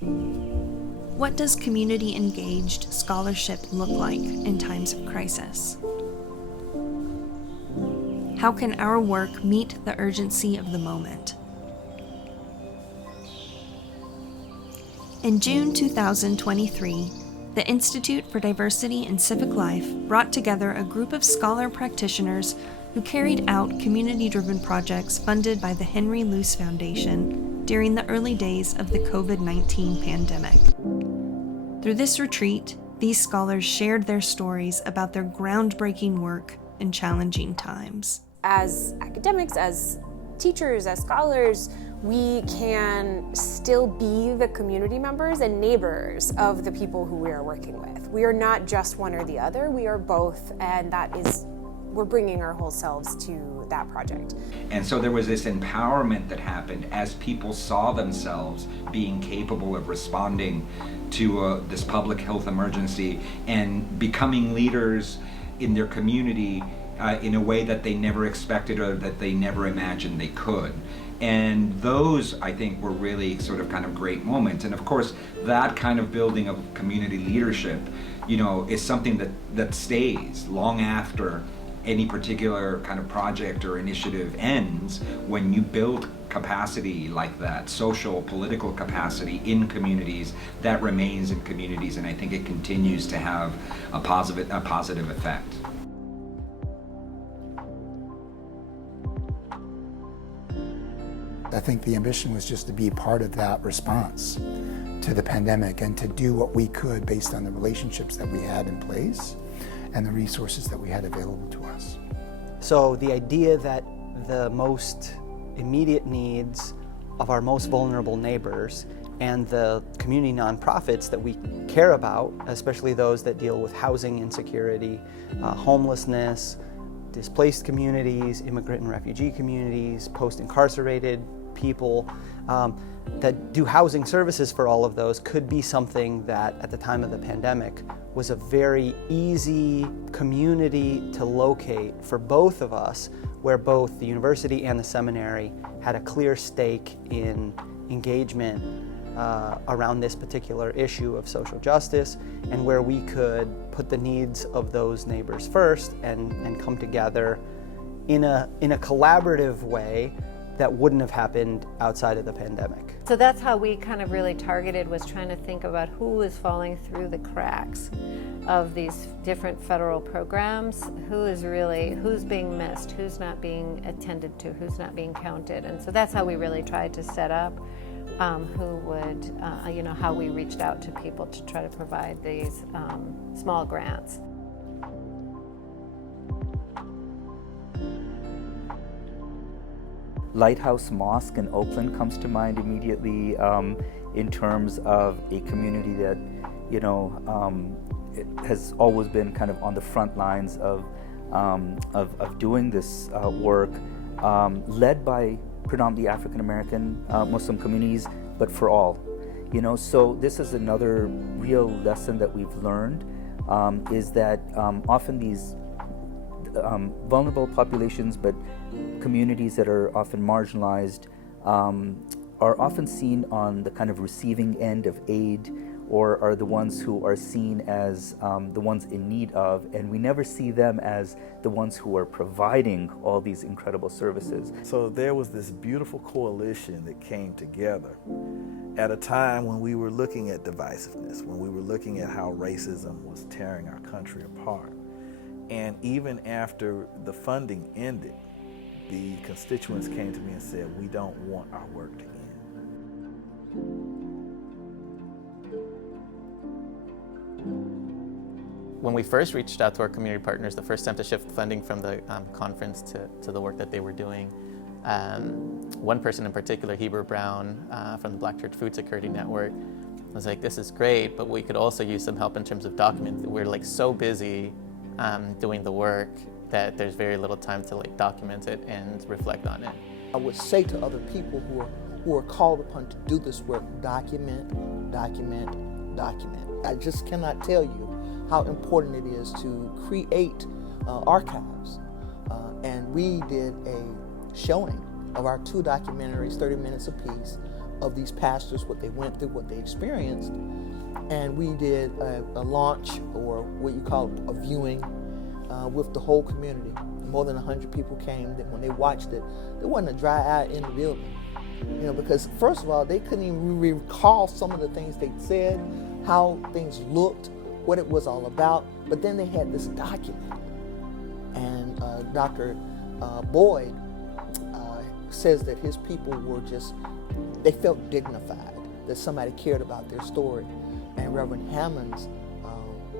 What does community-engaged scholarship look like in times of crisis? How can our work meet the urgency of the moment? In June 2023, the Institute for Diversity and Civic Life brought together a group of scholar practitioners who carried out community-driven projects funded by the Henry Luce Foundation during the early days of the COVID-19 pandemic. Through this retreat, these scholars shared their stories about their groundbreaking work in challenging times. As academics, as teachers, as scholars, we can still be the community members and neighbors of the people who we are working with. We are not just one or the other, we are both, and we're bringing our whole selves to that project. And so there was this empowerment that happened as people saw themselves being capable of responding to this public health emergency and becoming leaders in their community in a way that they never expected or that they never imagined they could. And those, I think, were really sort of kind of great moments. And of course, that kind of building of community leadership, is something that stays long after any particular kind of project or initiative ends. When you build capacity like that, social, political capacity in communities, that remains in communities, and I think it continues to have a positive effect. I think the ambition was just to be part of that response to the pandemic and to do what we could based on the relationships that we had in place and the resources that we had available to us. So the idea that the most immediate needs of our most vulnerable neighbors and the community nonprofits that we care about, especially those that deal with housing insecurity, homelessness, displaced communities, immigrant and refugee communities, post-incarcerated people, that do housing services for all of those, could be something that at the time of the pandemic was a very easy community to locate for both of us, where both the university and the seminary had a clear stake in engagement around this particular issue of social justice, and where we could put the needs of those neighbors first and come together in a collaborative way that wouldn't have happened outside of the pandemic. So that's how we kind of really targeted, was trying to think about who is falling through the cracks of these different federal programs, who's being missed, who's not being attended to, who's not being counted. And so that's how we really tried to set up how we reached out to people to try to provide these small grants. Lighthouse Mosque in Oakland comes to mind immediately in terms of a community that, it has always been kind of on the front lines of doing this work, led by predominantly African American Muslim communities, but for all. So this is another real lesson that we've learned, is that often these vulnerable populations, but communities that are often marginalized, are often seen on the kind of receiving end of aid, or are the ones who are seen as the ones in need of, and we never see them as the ones who are providing all these incredible services. So there was this beautiful coalition that came together at a time when we were looking at divisiveness, when we were looking at how racism was tearing our country apart. And even after the funding ended, the constituents came to me and said, we don't want our work to end. When we first reached out to our community partners, the first time to shift funding from the conference to the work that they were doing, one person in particular, Heber Brown from the Black Church Food Security Network, was like, this is great, but we could also use some help in terms of documenting. We're so busy doing the work that there's very little time to document it and reflect on it. I would say to other people who are called upon to do this work, document, document, document. I just cannot tell you how important it is to create archives. And we did a showing of our two documentaries, 30 minutes apiece, of these pastors, what they went through, what they experienced. And we did a launch, or what you call a viewing, with the whole community. More than 100 people came. That when they watched it, there wasn't a dry eye in the building. You know, because first of all, they couldn't even recall some of the things they said, how things looked, what it was all about. But then they had this document, and Dr. Boyd says that his people were just, they felt dignified, that somebody cared about their story. And Reverend Hammond's,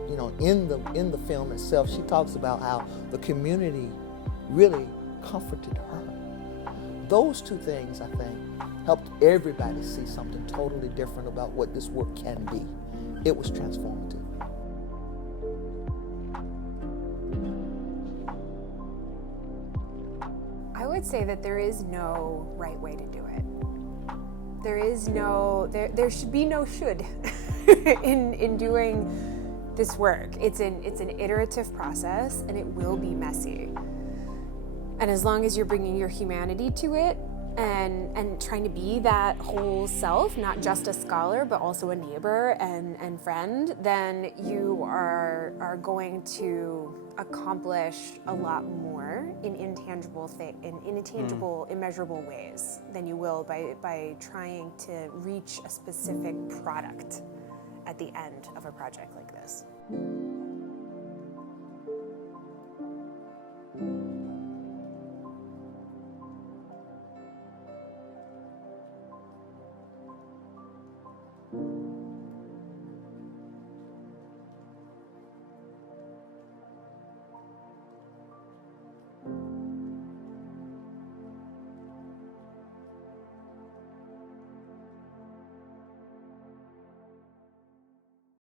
you know, in the film itself, she talks about how the community really comforted her. Those two things, I think, helped everybody see something totally different about what this work can be. It was transformative. I would say that there is no right way to do it. There is no, there should be no should in doing this work. It's an iterative process, and it will be messy. And as long as you're bringing your humanity to it and trying to be that whole self, not just a scholar, but also a neighbor and friend, then you are going to accomplish a lot more in intangible, immeasurable ways than you will by trying to reach a specific product at the end of a project like this.